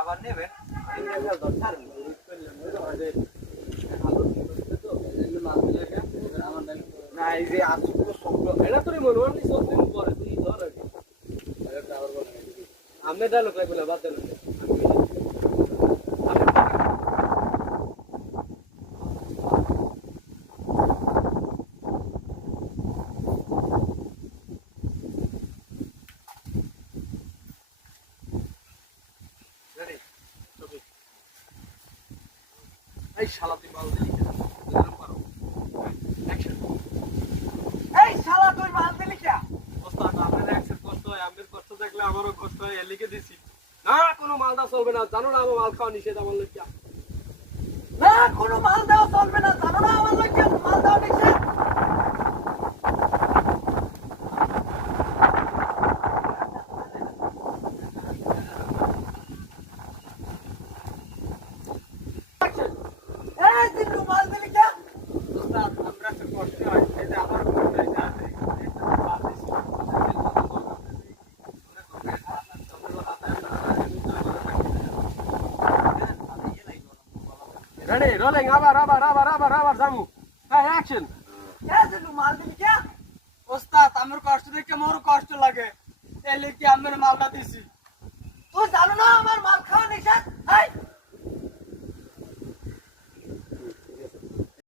আবার নেবেন না এই যে এটা তোর মনে হয় চলতে পরে তুই ধর আমি ডায়লগ লাগবে বাদ দেন এই শালা তুই মাল দিলি কেন এরকম করো অ্যাকশন এই শালা তুই মাল দিলি কেন ওস্তাদ আপনার অ্যাকশন কষ্ট হয় আমের কষ্ট দেখলে আমারও কষ্ট হয় লিখে দিছি না কোনো মালদা চলবে না জানো না আমার মাল খাওয়া নিষেধ আমার লইয়া না কোনো মাল দাও চলবে না জানো না আমার লইয়া মাল দাও নিষেধ Ready, rolling, abar, Zamu. Hey, action. Yes, you mal dili kya? Ustad, amar কষ্ট দেখে মোর কষ্ট লাগে। এলে কি আমার মালটা দিছি। তুই জানো না আমার মাল খাওয়া নিষেধ? এই